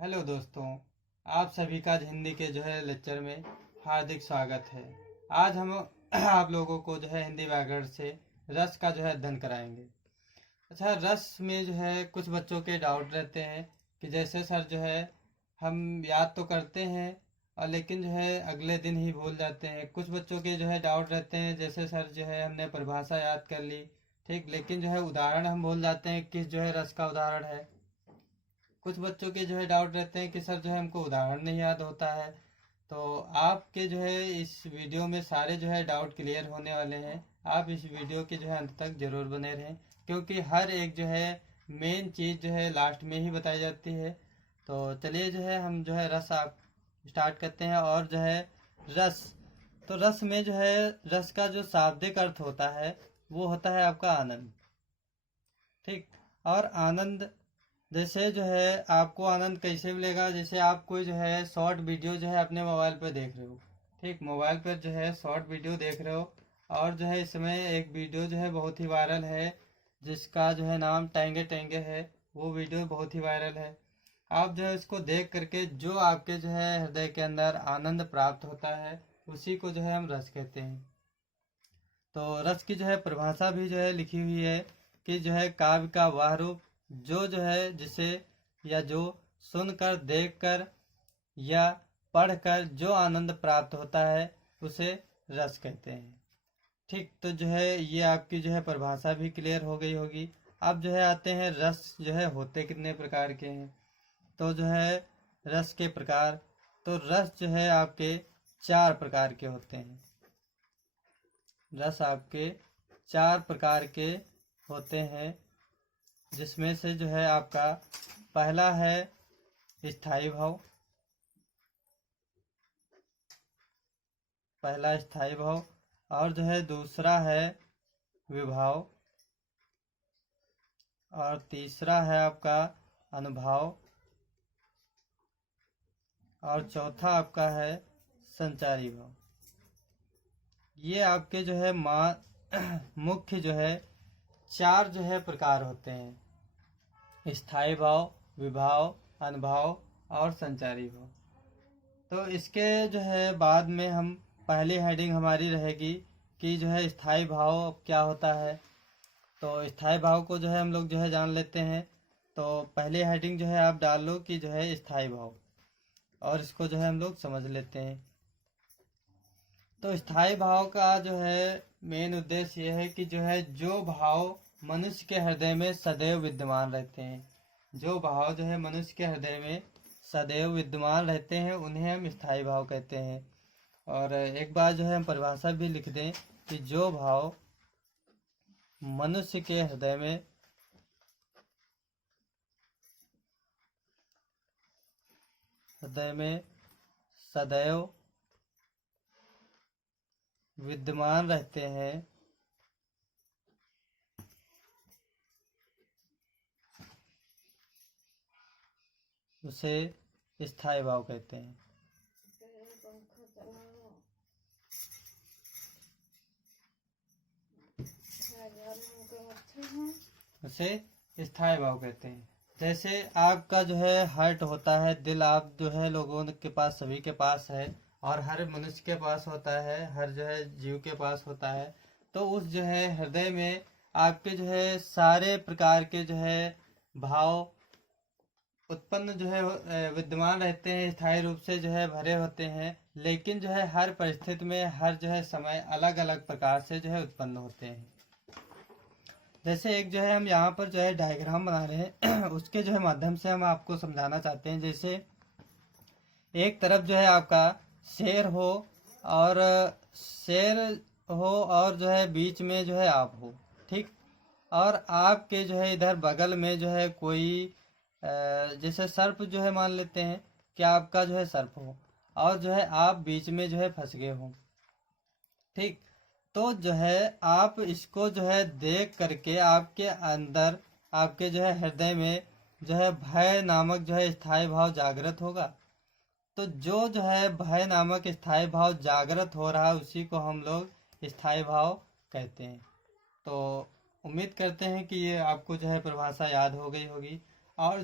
Hello दोस्तों, आप सभी का हिंदी के लेक्चर में हार्दिक स्वागत है। आज हम आप लोगों को हिंदी व्याकरण से रस का अध्ययन कराएंगे। अच्छा, रस में कुछ बच्चों के डाउट रहते हैं कि जैसे सर हम याद तो करते हैं और लेकिन अगले दिन ही भूल जाते हैं। कुछ बच्चों के डाउट रहते हैं जैसे सर हमने परिभाषा याद कर ली, ठीक, लेकिन उदाहरण हम भूल जाते हैं किस रस का उदाहरण है। कुछ बच्चों के डाउट रहते हैं कि सर हमको उदाहरण नहीं याद होता है। तो आपके इस वीडियो में सारे डाउट क्लियर होने वाले हैं। आप इस वीडियो के अंत तक जरूर बने रहें, क्योंकि हर एक मेन चीज़ लास्ट में ही बताई जाती है। तो चलिए हम रस आप स्टार्ट करते हैं। और रस, तो रस में रस का जो शाब्दिक अर्थ होता है वो होता है आपका आनंद, ठीक। और आनंद जैसे आपको आनंद कैसे मिलेगा, जैसे आप कोई शॉर्ट वीडियो अपने मोबाइल पर देख रहे हो, ठीक, मोबाइल पर शॉर्ट वीडियो देख रहे हो और इस समय एक वीडियो बहुत ही वायरल है जिसका नाम टेंगे टेंगे है। वो वीडियो बहुत ही वायरल है। आप इसको देख करके जो आपके हृदय के अंदर आनंद प्राप्त होता है उसी को हम रस कहते हैं। तो रस की परिभाषा भी लिखी हुई है कि काव्य का वह रूप जो जिसे या जो सुनकर, देखकर या पढ़कर जो आनंद प्राप्त होता है उसे रस कहते हैं, ठीक। तो ये आपकी परिभाषा भी क्लियर हो गई होगी। अब आते हैं रस होते कितने प्रकार के हैं। तो रस के प्रकार, तो रस आपके 4 प्रकार के होते हैं। रस आपके 4 प्रकार के होते हैं, जिसमें से आपका पहला है स्थायी भाव। पहला स्थायी भाव। और दूसरा है विभाव। और तीसरा है आपका अनुभाव। और चौथा आपका है संचारी भाव। ये आपके मुख्य 4 प्रकार होते हैं: स्थायी भाव, विभाव, अनुभाव और संचारी भाव। तो इसके बाद में हम पहली हेडिंग हमारी रहेगी कि स्थायी भाव क्या होता है। तो स्थायी भाव को हम लोग जान लेते हैं। तो पहली हेडिंग आप डाल लो कि स्थायी भाव, और इसको हम लोग समझ लेते हैं। तो स्थायी भाव का मेन उद्देश्य ये है कि जो भाव मनुष्य के हृदय में सदैव विद्यमान रहते हैं, जो भाव मनुष्य के हृदय में सदैव विद्यमान रहते हैं उन्हें हम स्थायी भाव कहते हैं। और एक बार हम परिभाषा भी लिख दें कि जो भाव मनुष्य के हृदय में सदैव विद्यमान रहते हैं उसे स्थायी भाव कहते हैं। उसे स्थायी भाव कहते हैं। जैसे आपका हार्ट होता है, दिल आप लोगों के पास, सभी के पास है, और हर मनुष्य के पास होता है, हर जीव के पास होता है। तो उस हृदय में आपके सारे प्रकार के भाव उत्पन्न विद्यमान रहते हैं, स्थायी रूप से भरे होते हैं। लेकिन हर परिस्थिति में, हर समय अलग अलग प्रकार से उत्पन्न होते हैं। जैसे एक हम यहाँ पर डायग्राम बना रहे हैं उसके माध्यम से हम आपको समझाना चाहते हैं। जैसे एक तरफ आपका शेर हो, और शेर हो, और बीच में आप हो, ठीक। और आपके इधर बगल में कोई जैसे सर्प मान लेते हैं कि आपका सर्प हो, और आप बीच में फंस गए हो, ठीक। तो आप इसको देख करके आपके अंदर, आपके हृदय में भय नामक स्थायी भाव जागृत होगा। तो जो भय नामक स्थायी भाव जागृत हो रहा है उसी को हम लोग स्थायी भाव कहते हैं। तो उम्मीद करते हैं कि ये आपको परिभाषा याद हो गई होगी। और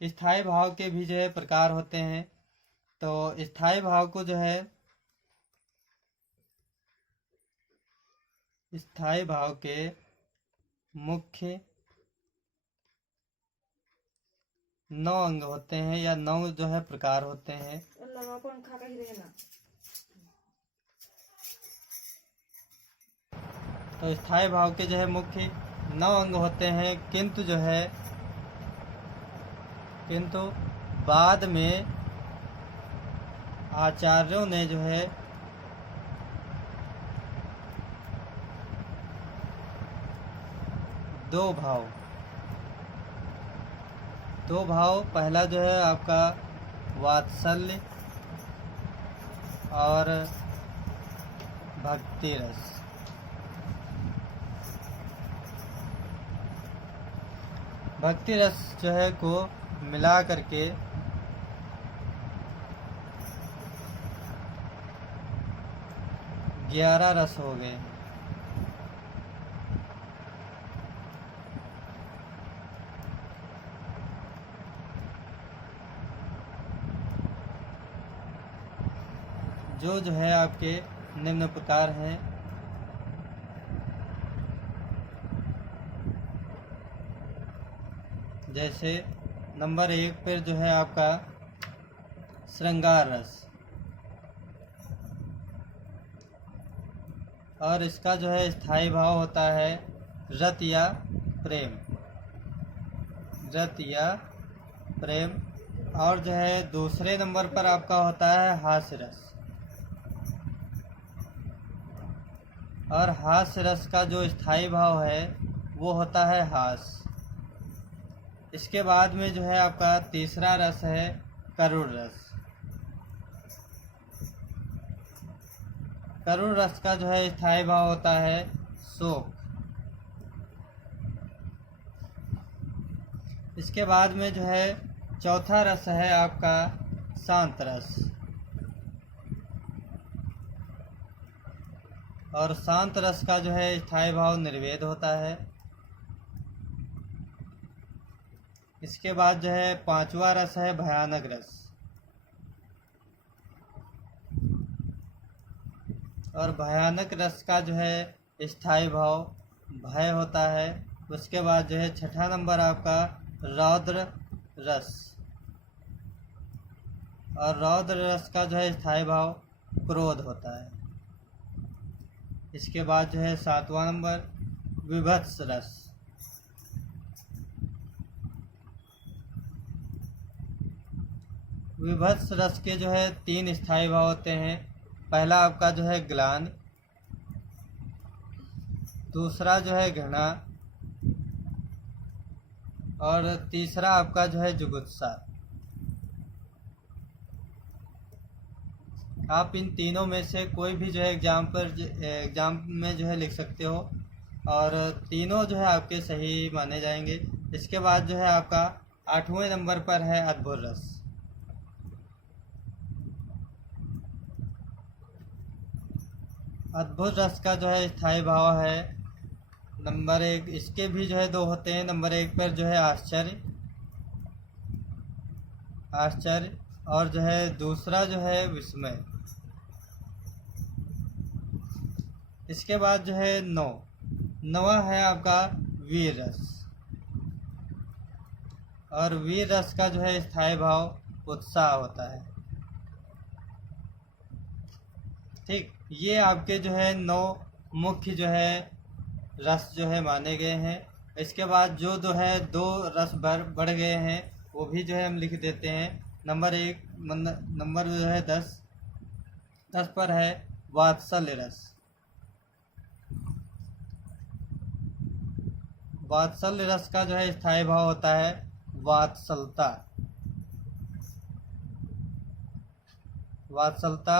स्थायी भाव के भी जो है प्रकार होते हैं। तो स्थायी भाव को जो है स्थायी भाव के मुख्य 9 अंग होते हैं या 9 जो है प्रकार होते हैं। तो स्थायी भाव के जो है मुख्य 9 अंग होते हैं, किंतु बाद में आचार्यों ने जो है दो भाव पहला जो है आपका वात्सल्य और भक्ति रस। भक्ति रस जो है को मिला करके ग्यारह रस हो गए। जो है आपके निम्न प्रकार हैं। जैसे नंबर 1 पर जो है आपका श्रृंगार रस, और इसका जो है स्थायी भाव होता है रत या प्रेम। और जो है दूसरे नंबर पर आपका होता है हास्य रस, और हास्य रस का जो स्थायी भाव है वो होता है हास। इसके बाद में जो है आपका तीसरा रस है करुण रस। करुण रस का जो है स्थायी भाव होता है शोक। इसके बाद में जो है चौथा रस है आपका शांत रस, और शांत रस का जो है स्थायी भाव निर्वेद होता है। इसके बाद जो है पांचवा रस है भयानक रस, और भयानक रस का जो है स्थायी भाव भय होता है। उसके बाद जो है छठा नंबर आपका रौद्र रस, और रौद्र रस का जो है स्थायी भाव क्रोध होता है। इसके बाद जो है सातवां नंबर विभत्स रस, विभत्स रस के जो है 3 स्थायी भाव होते हैं। पहला आपका जो है ग्लानि, दूसरा जो है घृणा, और तीसरा आपका जो है जुगुप्सा। आप इन तीनों में से कोई भी जो है एग्जाम में जो है लिख सकते हो, और तीनों जो है आपके सही माने जाएंगे। इसके बाद जो है आपका 8वें नंबर पर है अद्भुत रस। अद्भुत रस का जो है स्थायी भाव है नंबर 1। इसके भी जो है 2 होते हैं। नंबर 1 पर जो है आश्चर्य, और जो है दूसरा जो है विस्मय। इसके बाद जो है नवा है आपका वीर रस, और वीर रस का जो है स्थायी भाव उत्साह होता है। ठीक, ये आपके जो है 9 मुख्य जो है रस जो है माने गए हैं। इसके बाद जो है 2 रस बढ़ गए हैं वो भी जो है हम लिख देते हैं। नंबर 1 नंबर जो है 10 पर है वात्सल्य रस। वात्सल्य रस का जो है स्थायी भाव होता है वात्सलता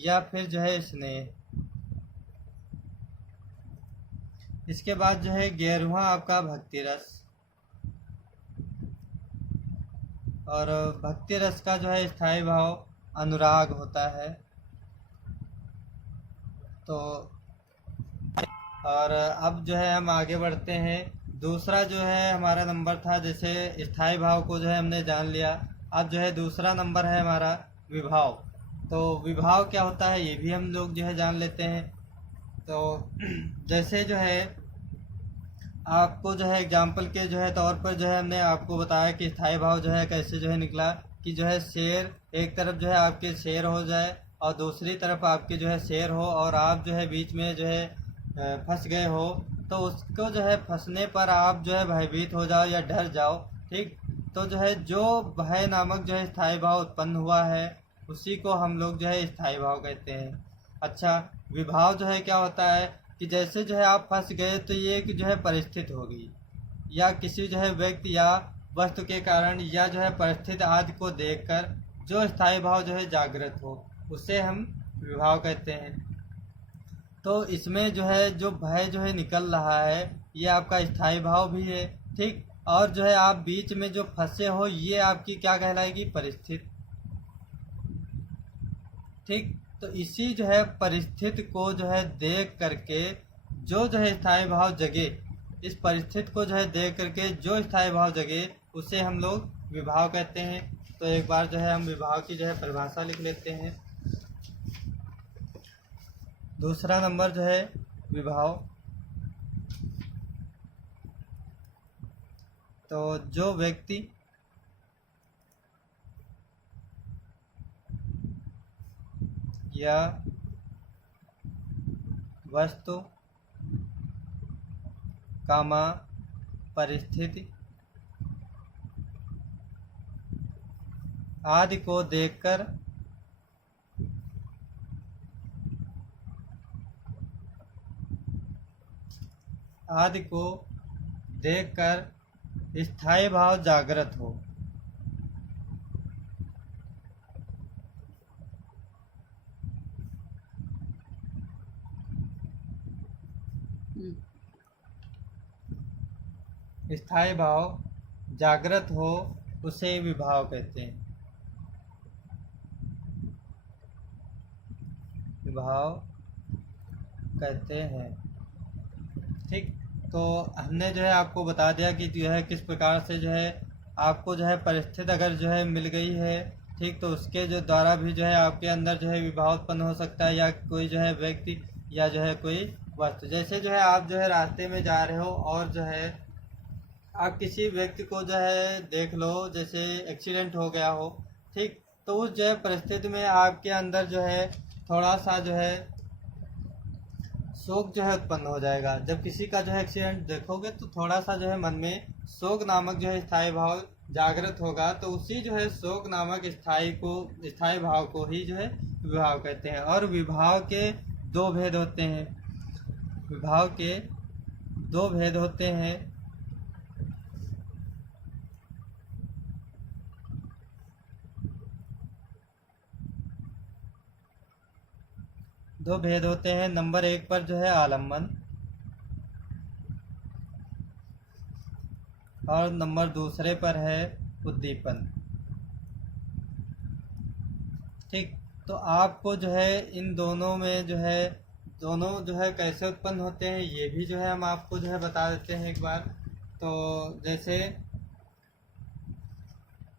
या फिर जो है स्नेह। इसके बाद जो है 11वां आपका भक्ति रस, और भक्ति रस का जो है स्थायी भाव अनुराग होता है। तो और अब जो है हम आगे बढ़ते हैं दूसरा जो है हमारा नंबर था, जैसे स्थायी भाव को जो है हमने जान लिया। अब जो है दूसरा नंबर है हमारा विभाव। तो विभाव क्या होता है ये भी हम लोग जो है जान लेते हैं। तो जैसे जो है आपको जो है एग्जाम्पल के जो है तौर पर जो है हमने आपको बताया कि स्थायी भाव जो है कैसे जो है निकला, कि जो है शेर एक तरफ जो है आपके शेर हो जाए और दूसरी तरफ आपके जो है शेर हो, और आप जो है बीच में जो है फंस गए हो, तो उसको जो है फंसने पर आप जो है भयभीत हो जाओ या डर जाओ। ठीक, तो जो है जो भय नामक जो है स्थायी भाव उत्पन्न हुआ है उसी को हम लोग जो है स्थायी भाव कहते हैं। अच्छा, विभाव जो है क्या होता है कि जैसे जो है आप फंस गए तो ये एक जो है परिस्थिति होगी, या किसी जो है व्यक्ति या वस्तु के कारण या जो है परिस्थिति आदि को देखकर जो स्थायी भाव जो है जागृत हो उसे हम विभाव कहते हैं। तो इसमें जो है जो भय जो है निकल रहा है ये आपका स्थायी भाव भी है। ठीक, और जो है आप बीच में जो फंसे हो ये आपकी क्या कहलाएगी, परिस्थिति। ठीक, तो इसी जो है परिस्थिति को जो है देख करके जो है स्थायी भाव जगे, इस परिस्थिति को जो है देख करके जो स्थायी भाव जगे उसे हम लोग विभाव कहते हैं। तो एक बार जो है हम विभाव की जो है परिभाषा लिख लेते हैं। दूसरा नंबर जो है विभाव, तो जो व्यक्ति या वस्तु कामा परिस्थिति आदि को देखकर स्थायी भाव जागृत हो। स्थायी भाव जागृत हो उसे विभाव कहते हैं। विभाव कहते हैं। ठीक, तो हमने जो है आपको बता दिया कि जो है किस प्रकार से जो है आपको जो है परिस्थिति अगर जो है मिल गई है, ठीक, तो उसके जो द्वारा भी जो है आपके अंदर जो है विभाव उत्पन्न हो सकता है, या कोई जो है व्यक्ति या जो है कोई वस्तु। जैसे जो है आप जो है रास्ते में जा रहे हो और जो है आप किसी व्यक्ति को जो है देख लो, जैसे एक्सीडेंट हो गया हो, ठीक, तो उस जो है परिस्थिति में आपके अंदर जो है थोड़ा सा जो है शोक जो है उत्पन्न हो जाएगा। जब किसी का जो है एक्सीडेंट देखोगे तो थोड़ा सा जो है मन में शोक नामक जो है स्थायी भाव जागृत होगा। तो उसी जो है शोक नामक स्थायी भाव को ही जो है विभाव कहते हैं। और विभाव के दो भेद होते हैं। विभाव के दो भेद होते हैं। दो भेद होते हैं। नंबर एक पर जो है आलम्बन, और नंबर दूसरे पर है उद्दीपन। ठीक, तो आपको जो है इन दोनों में जो है दोनों जो है कैसे उत्पन्न होते हैं ये भी जो है हम आपको जो है बता देते हैं एक बार। तो जैसे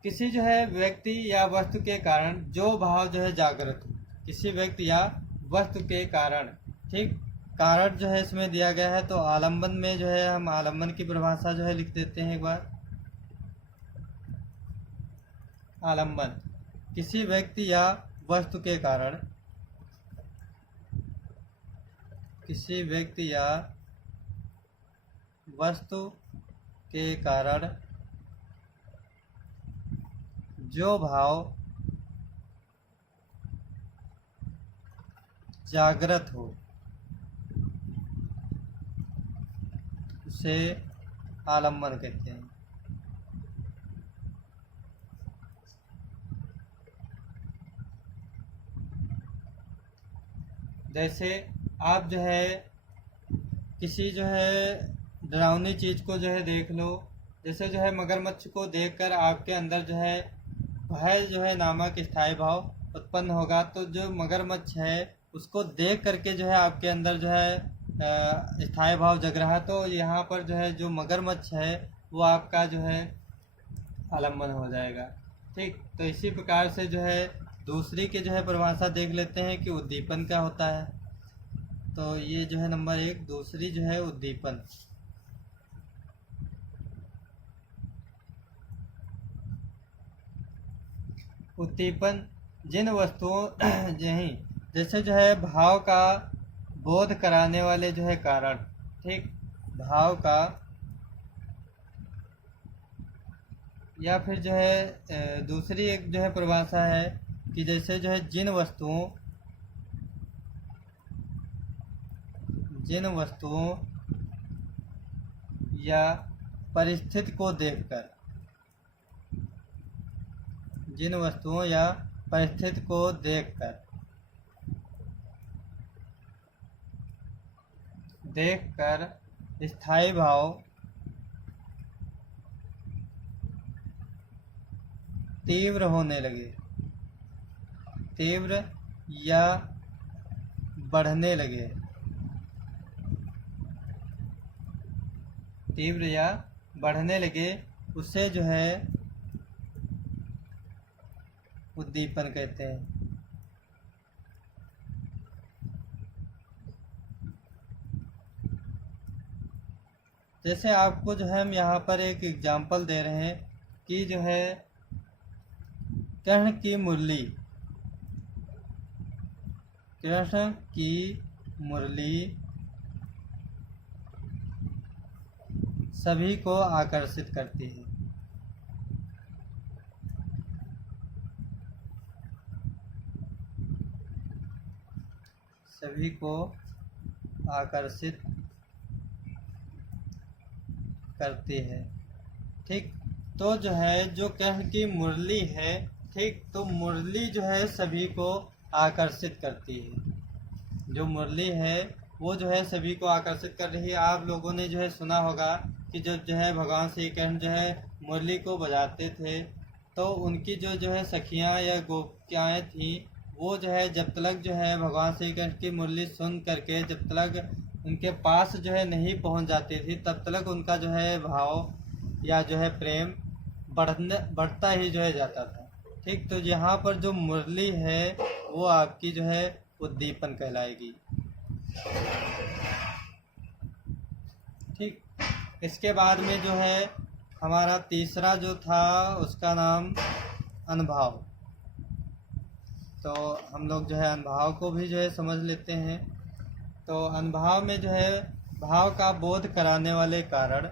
किसी जो है व्यक्ति या वस्तु के कारण जो भाव जो है जागृत हो, किसी व्यक्ति या वस्तु के कारण, ठीक, कारण जो है इसमें दिया गया है। तो आलम्बन में जो है हम आलम्बन की परिभाषा जो है लिख देते हैं एक बार। आलम्बन किसी व्यक्ति या वस्तु के कारण, किसी व्यक्ति या वस्तु के कारण जो भाव जागृत हो उसे आलम्बन कहते हैं। जैसे आप जो है किसी जो है डरावनी चीज़ को जो है देख लो, जैसे जो है मगरमच्छ को देखकर आपके अंदर जो है भय जो है नामक स्थायी भाव उत्पन्न होगा। तो जो मगरमच्छ है उसको देख करके जो है आपके अंदर जो है स्थायी भाव जग रहा, तो यहाँ पर जो है जो मगरमच्छ है वो आपका जो है आलम्बन हो जाएगा। ठीक, तो इसी प्रकार से जो है दूसरी के जो है परिभाषा देख लेते हैं कि उद्दीपन क्या होता है। तो ये जो है नंबर 1 दूसरी जो है उद्दीपन। उद्दीपन जिन वस्तुओं यही जैसे जो है भाव का बोध कराने वाले जो है कारण। ठीक, भाव का या फिर जो है दूसरी एक जो है परिभाषा है कि जैसे जो है जिन वस्तुओं या परिस्थिति को देखकर, जिन वस्तुओं या परिस्थिति को देखकर स्थायी भाव तीव्र होने लगे, तीव्र या बढ़ने लगे, तीव्र या बढ़ने लगे, उसे जो है उद्दीपन कहते हैं। जैसे आपको जो है हम यहाँ पर एक एग्जाम्पल दे रहे हैं कि जो है कृष्ण की मुरली सभी को आकर्षित करती है। सभी को आकर्षित करती है। ठीक, तो जो है जो कृष्ण की मुरली है, ठीक, तो मुरली जो है सभी को आकर्षित करती है। जो मुरली है वो जो है सभी को आकर्षित कर रही है। आप लोगों ने जो है सुना होगा कि जब जो है भगवान श्री कृष्ण जो है मुरली को बजाते थे तो उनकी जो है सखियां या गोपियाएं थीं, वो जो है जब तक जो है भगवान श्री कृष्ण की मुरली सुन करके जब तक उनके पास जो है नहीं पहुंच जाती थी, तब तक उनका जो है भाव या जो है प्रेम बढ़ता ही जो है जाता था। ठीक, तो यहाँ पर जो मुरली है वो आपकी जो है उद्दीपन कहलाएगी। ठीक, इसके बाद में जो है हमारा तीसरा जो था उसका नाम अनुभाव। तो हम लोग जो है अनुभाव को भी जो है समझ लेते हैं। तो अनुभाव में जो है भाव का बोध कराने वाले कारण,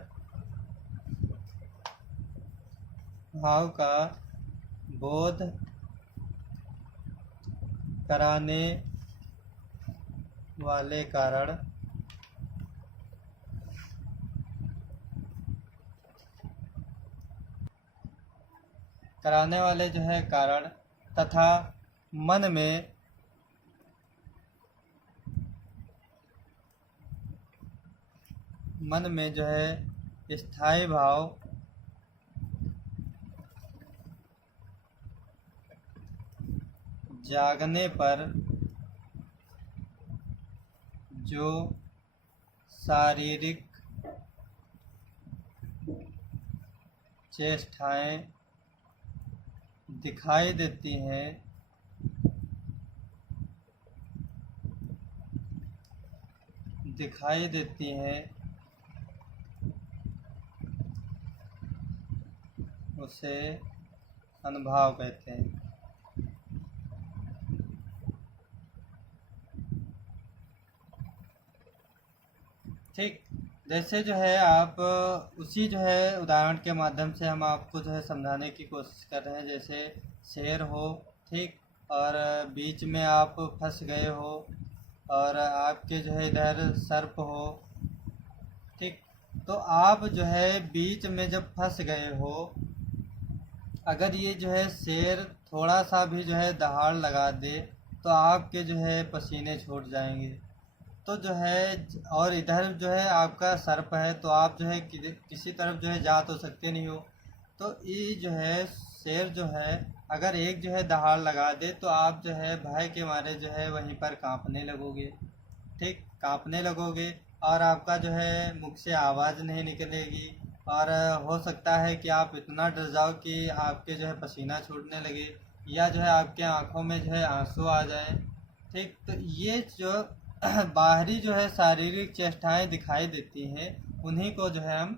भाव का बोध कराने वाले कारण जो है कारण तथा मन में जो है स्थायी भाव जागने पर जो शारीरिक चेष्टाएं दिखाई देती हैं, उसे अनुभाव कहते हैं। ठीक, जैसे जो है आप उसी जो है उदाहरण के माध्यम से हम आपको जो है समझाने की कोशिश कर रहे हैं। जैसे शेर हो, ठीक, और बीच में आप फंस गए हो और आपके जो है इधर सर्प हो। ठीक, तो आप जो है बीच में जब फंस गए हो, अगर ये जो है शेर थोड़ा सा भी जो है दहाड़ लगा दे तो आपके जो है पसीने छूट जाएंगे। तो जो है और इधर जो है आपका सर्प है, तो आप जो है किसी तरफ जो है जा तो सकते नहीं हो। तो ये जो है शेर जो है अगर एक जो है दहाड़ लगा दे तो आप जो है भय के मारे जो है वहीं पर कांपने लगोगे। ठीक, कांपने लगोगे और आपका जो है मुख से आवाज़ नहीं निकलेगी, और हो सकता है कि आप इतना डर जाओ कि आपके जो है पसीना छूटने लगे, या जो है आपके आंखों में जो है आंसू आ जाए। ठीक, तो ये जो बाहरी जो है शारीरिक चेष्टाएं दिखाई देती हैं, उन्हीं को जो है हम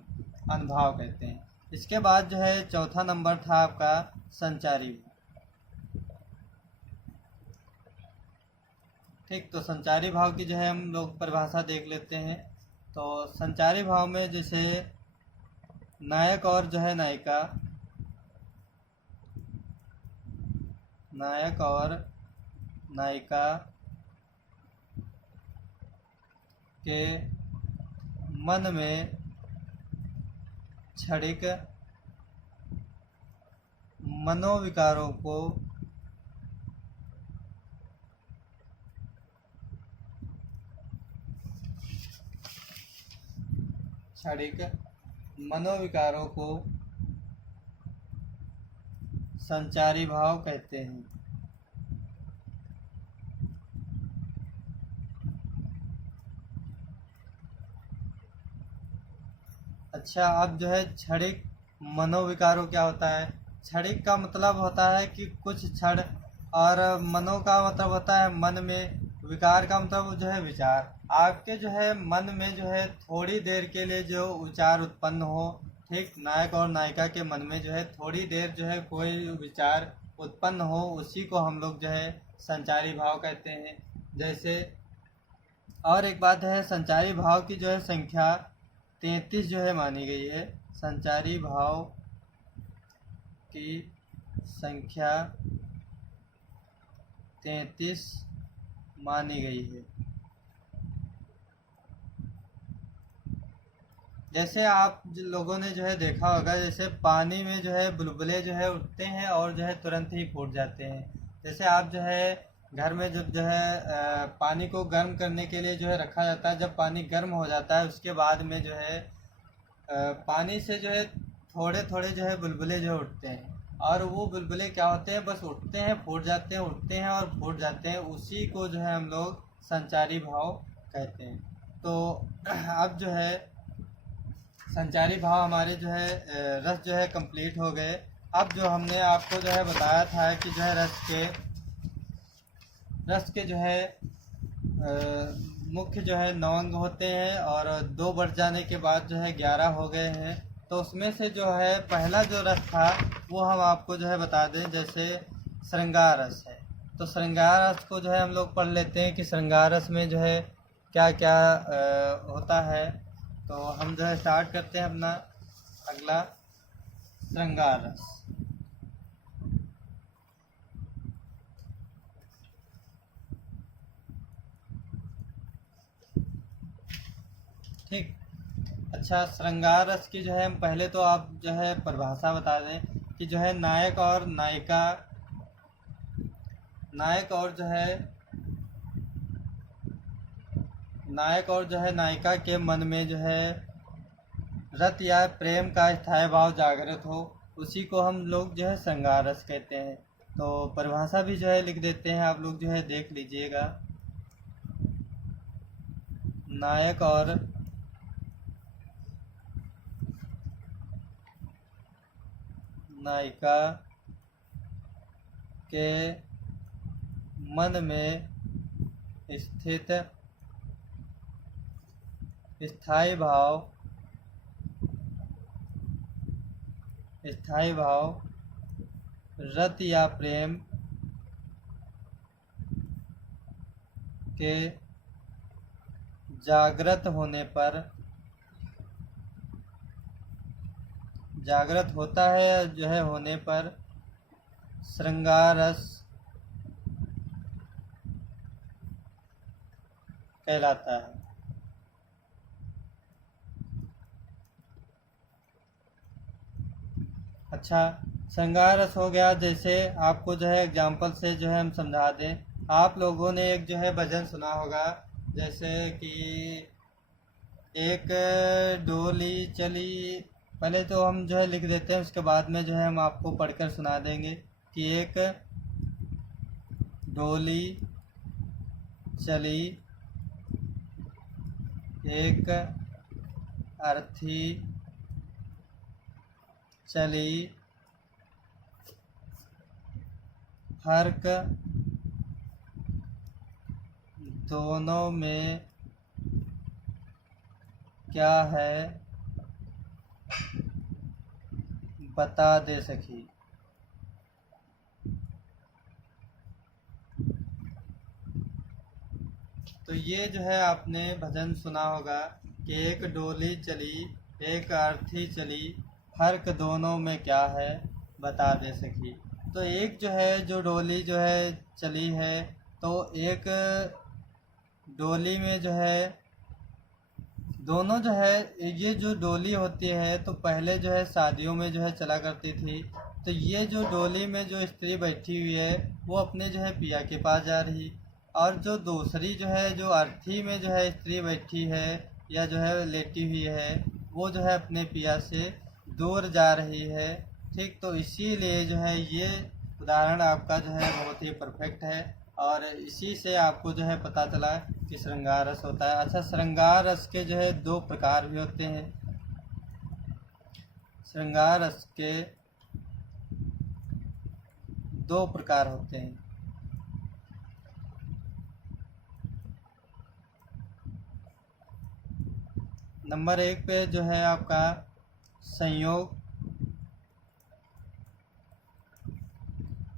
अनुभव कहते हैं। इसके बाद जो है चौथा नंबर था आपका संचारी। ठीक, तो संचारी भाव की जो है हम लोग परिभाषा देख लेते हैं। तो संचारी भाव में जैसे नायक और जो है नायिका, नायक और नायिका के मन में क्षणिक मनोविकारों को क्षणिक मनोविकारों को संचारी भाव कहते हैं। अच्छा, अब जो है क्षणिक मनोविकारों क्या होता है? क्षणिक का मतलब होता है कि कुछ क्षण, और मनो का मतलब होता है मन में, विकार का मतलब जो है विचार। आपके जो है मन में जो है थोड़ी देर के लिए जो विचार उत्पन्न हो, ठीक, नायक और नायिका के मन में जो है थोड़ी देर जो है कोई विचार उत्पन्न हो, उसी को हम लोग जो है संचारी भाव कहते हैं। जैसे और एक बात है, संचारी भाव की जो है संख्या 33 जो है मानी गई है। संचारी भाव की संख्या 33 मानी गई है। जैसे आप लोगों ने जो है देखा होगा, जैसे पानी में जो है बुलबुले जो है उठते हैं और जो है तुरंत ही फूट जाते हैं। जैसे आप जो है घर में जब जो है पानी को गर्म करने के लिए जो है रखा जाता है, जब पानी गर्म हो जाता है उसके बाद में जो है पानी से जो है थोड़े थोड़े जो है बुलबुले जो उठते हैं, और वो बुलबुले क्या होते हैं, बस उठते हैं, फूट जाते हैं, उठते हैं और फूट जाते हैं। उसी को जो है हम लोग संचारी भाव कहते हैं। तो अब जो है संचारी भाव हमारे जो है रस जो है कंप्लीट हो गए। अब जो हमने आपको जो है बताया था कि जो है रस के जो है मुख्य जो है 9 अंग होते हैं, और 2 बढ़ जाने के बाद जो है 11 हो गए हैं। तो उसमें से जो है पहला जो रस था वो हम आपको जो है बता दें। जैसे श्रृंगार रस है, तो श्रृंगार रस को जो है हम लोग पढ़ लेते हैं कि श्रृंगार रस में जो है क्या क्या होता है। तो हम जो है स्टार्ट करते हैं अपना अगला श्रृंगार रस। ठीक, अच्छा, श्रृंगार रस की जो है हम पहले तो आप जो है परिभाषा बता दें कि जो है नायक और नायिका, नायक और जो है नायिका के मन में जो है रत या प्रेम का स्थायी भाव जागृत हो, उसी को हम लोग जो है श्रृंगार रस कहते हैं। तो परिभाषा भी जो है लिख देते हैं, आप लोग जो है देख लीजिएगा। नायक और नायिका के मन में स्थित स्थायी भाव रत या प्रेम के जागृत होता है जो है होने पर श्रृंगार रस कहलाता है। अच्छा, श्रृंगार रस हो गया। जैसे आपको जो है एग्जाम्पल से जो है हम समझा दें, आप लोगों ने एक जो है भजन सुना होगा, जैसे कि एक डोली चली। पहले तो हम जो है लिख देते हैं, उसके बाद में जो है हम आपको पढ़कर सुना देंगे कि एक डोली चली एक अर्थी चली फर्क दोनों में क्या है बता दे सखी। तो ये जो है आपने भजन सुना होगा कि एक डोली चली एक अर्थी चली फर्क दोनों में क्या है बता दे सकी। तो एक जो है जो डोली जो है चली है, तो एक डोली में जो है दोनों जो है, ये जो डोली होती है तो पहले जो है शादियों में जो है चला करती थी। तो ये जो डोली में जो स्त्री बैठी हुई है वो अपने जो है पिया के पास जा रही, और जो दूसरी जो है जो अर्थी में जो है स्त्री बैठी है या जो है लेटी हुई है वो जो है अपने पिया से दूर जा रही है। ठीक, तो इसीलिए जो है ये उदाहरण आपका जो है बहुत ही परफेक्ट है, और इसी से आपको जो है पता चला कि श्रृंगार रस होता है। अच्छा, श्रृंगार रस के जो है दो प्रकार भी होते हैं। श्रृंगार रस के दो प्रकार होते हैं। नंबर 1 पे जो है आपका संयोग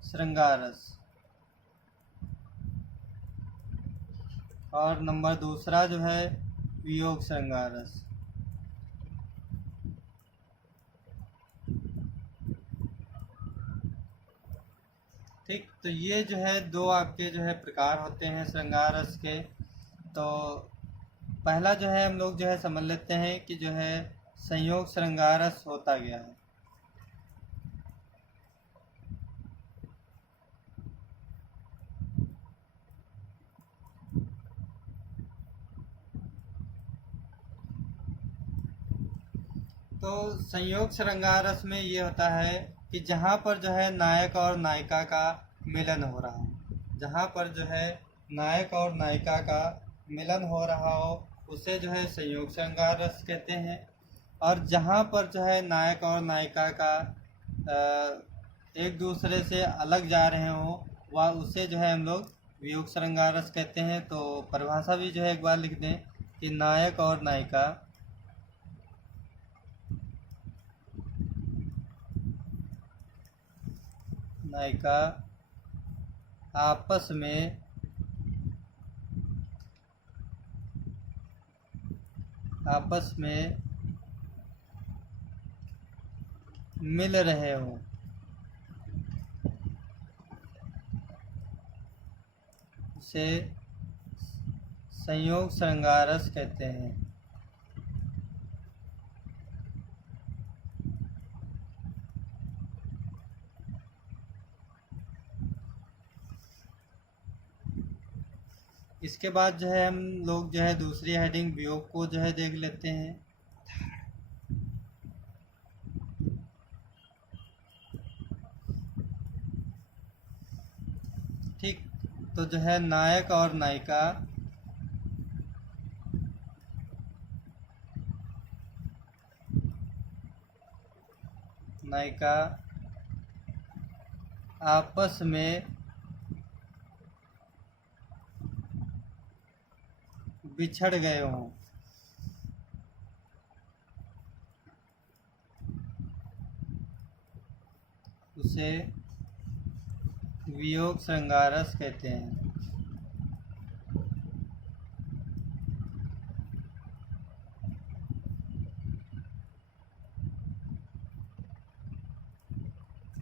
श्रृंगार रस, और नंबर दूसरा जो है वियोग श्रृंगार रस। ठीक, तो ये जो है दो आपके जो है प्रकार होते हैं श्रृंगार रस के। तो पहला जो है हम लोग जो है समझ लेते हैं कि जो है संयोग श्रृंगार रस होता गया है। तो संयोग श्रृंगार रस में ये होता है कि जहाँ पर जो है नायक और नायिका का मिलन हो रहा हो, जहाँ पर जो है नायक और नायिका का मिलन हो रहा हो उसे जो है संयोग श्रृंगार रस कहते हैं। और जहाँ पर जो है नायक और नायिका का एक दूसरे से अलग जा रहे हों वह उसे जो है हम लोग वियोग श्रृंगार रस कहते हैं। तो परिभाषा भी जो है एक बार लिख दें कि नायक और नायिका आपस में मिल रहे हो उसे संयोग श्रृंगार रस कहते हैं। इसके बाद जो है हम लोग जो है दूसरी हेडिंग वियोग को जो है देख लेते हैं। ठीक, तो जो है नायक और नायिका आपस में बिछड़ गए हों उसे वियोग श्रृंगार रस कहते हैं।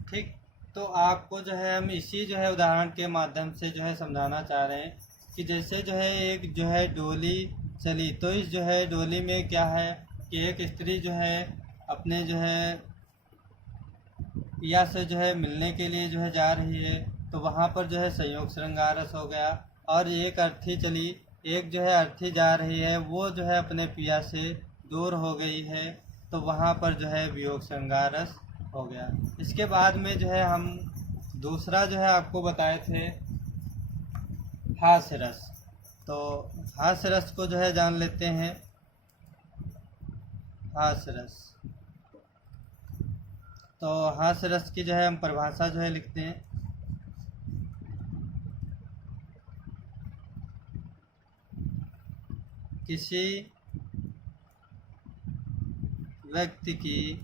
ठीक, तो आपको जो है हम इसी जो है उदाहरण के माध्यम से जो है समझाना चाह रहे हैं कि जैसे जो है एक जो है डोली चली, तो इस जो है डोली में क्या है कि एक स्त्री जो है अपने जो है पिया से जो है मिलने के लिए जो है जा रही है, तो वहाँ पर जो है संयोग श्रृंगार रस हो गया। और एक अर्थी चली, एक जो है अर्थी जा रही है वो जो है अपने पिया से दूर हो गई है, तो वहाँ पर जो है वियोग श्रृंगार रस हो गया। इसके बाद में जो है हम दूसरा जो है आपको बताए थे हास्य रस। तो हास्य रस को जो है जान लेते हैं हास्य रस। तो हास्य रस की जो है हम परिभाषा जो है लिखते हैं। किसी व्यक्ति की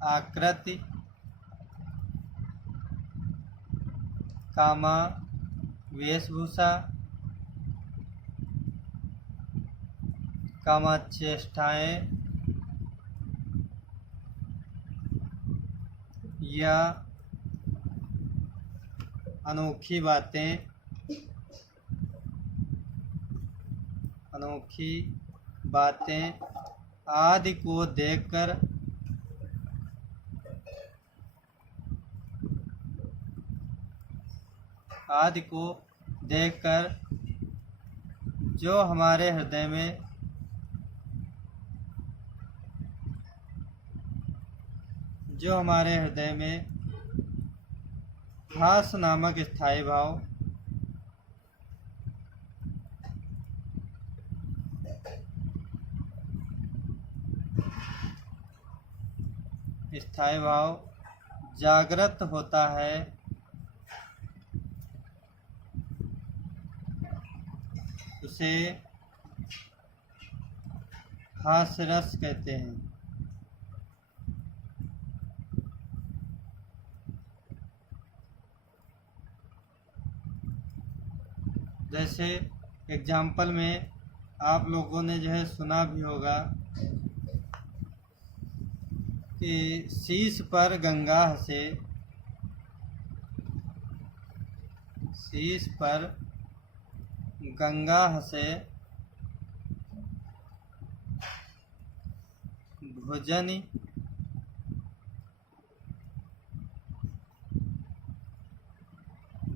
आकृति, कामा वेशभूषा, कामा चेष्टाएं या अनोखी बातें, आदि को देखकर जो हमारे हृदय में हास्य नामक स्थायी भाव जागृत होता है, उसे हास्य रस कहते हैं। जैसे एग्जाम्पल में आप लोगों ने जो है सुना भी होगा कि शीश पर गंगा हंसे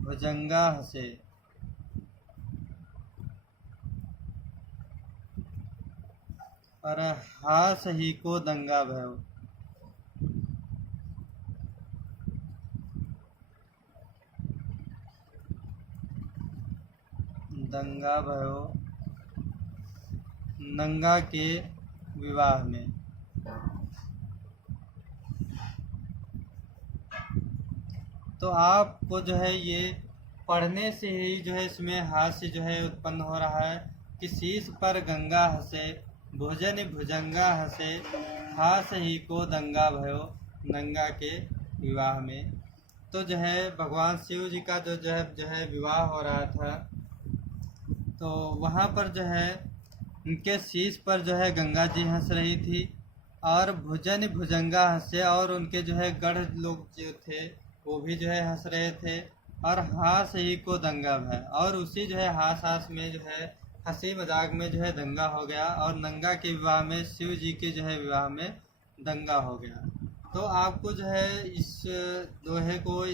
भुजंगा हंसे। और हास ही को दंगा भयो। दंगा भयो नंगा के विवाह में। तो आपको जो है ये पढ़ने से ही जो है इसमें हास्य जो है उत्पन्न हो रहा है कि शीश पर गंगा हंसे भुजंगा हंसे हास ही को दंगा भयो नंगा के विवाह में। तो जो है भगवान शिव जी का जो है विवाह हो रहा था, तो वहाँ पर जो है उनके शीश पर जो है गंगा जी हंस रही थी और भुजंगा हंसे, और उनके जो है गढ़ लोग जो थे वो भी जो है हंस रहे थे। और हास ही को दंगा भय, और उसी जो है हास में जो है हंसी मजाक में जो है दंगा हो गया, और नंगा के विवाह में शिव जी के जो है विवाह में दंगा हो गया। तो आपको जो है इस दोहे को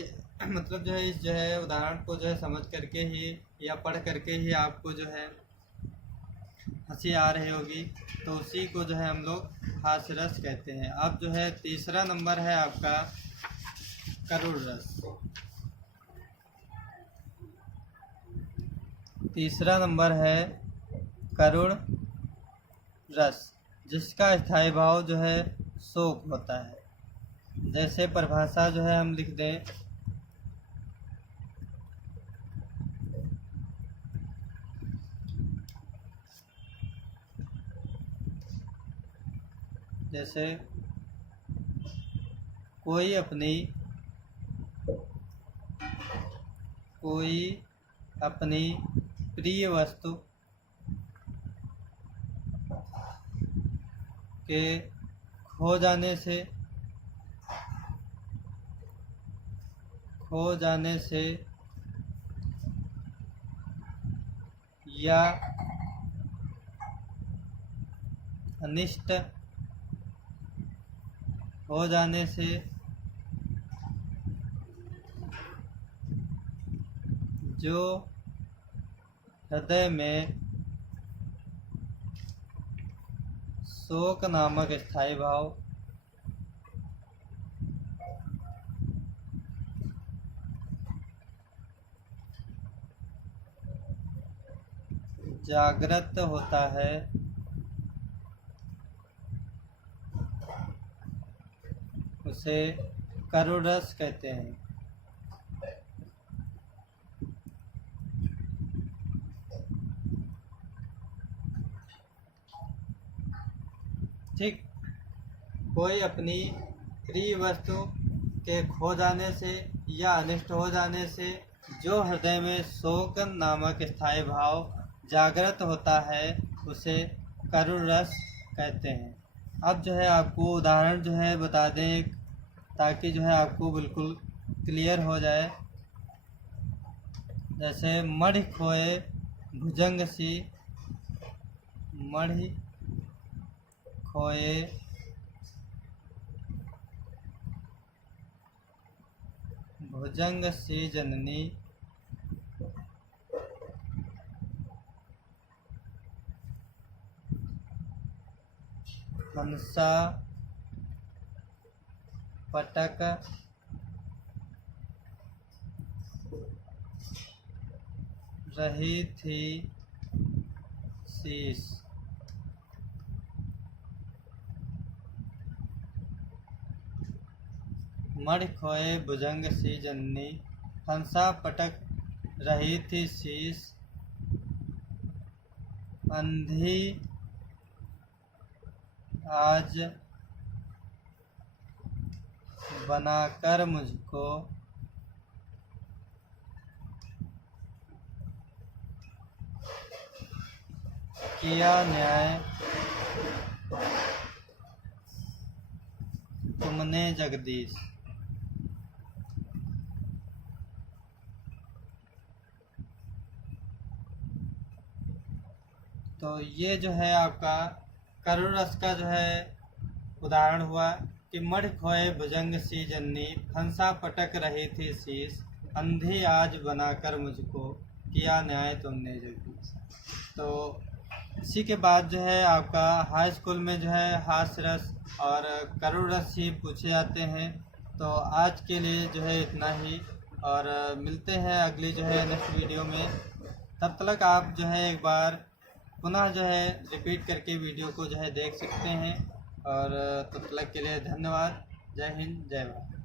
मतलब जो है इस जो है उदाहरण को जो है समझ करके ही या पढ़ करके ही आपको जो है हंसी आ रही होगी, तो उसी को जो है हम लोग हास्य रस कहते हैं। अब जो है तीसरा नंबर है आपका करुण रस। तीसरा नंबर है करुण रस, जिसका स्थायी भाव जो है शोक होता है। जैसे परिभाषा जो है हम लिख दें, जैसे कोई अपनी प्रिय वस्तु के खो जाने से या अनिष्ट हो जाने से जो हृदय में शोक नामक स्थायी भाव जागृत होता है, उसे करुण रस कहते हैं। ठीक, कोई अपनी प्रिय वस्तु के खो जाने से या अनिष्ट हो जाने से जो हृदय में शोक नामक स्थायी भाव जागृत होता है उसे करुण रस कहते हैं। अब जो है आपको उदाहरण जो है बता दें ताकि जो है आपको बिल्कुल क्लियर हो जाए। जैसे मढ़ खोए भुजंग सी, मढ़ खोए भुजंग सी जननी, हंसा पटक रही थी शीश। मढ़ खोए भुजंग सी जननी, हंसा पटक रही थी शीश। अंधी आज बनाकर मुझको किया न्याय तुमने जगदीश। तो ये जो है आपका करुण रस का जो है उदाहरण हुआ कि मढ़ खोए भुजंग सी जननी, हंसा पटक रही थी शीश। अंधी आज बनाकर मुझको किया न्याय तुमने जगदीश। तो इसी के बाद जो है आपका हाई स्कूल में जो है हास्य रस और करुण रस ही पूछे जाते हैं। तो आज के लिए जो है इतना ही, और मिलते हैं अगली जो है नेक्स्ट वीडियो में। तब तक आप जो है एक बार पुनः जो है रिपीट करके वीडियो को जो है देख सकते हैं। और तब तक के लिए धन्यवाद। जय हिंद, जय भारत।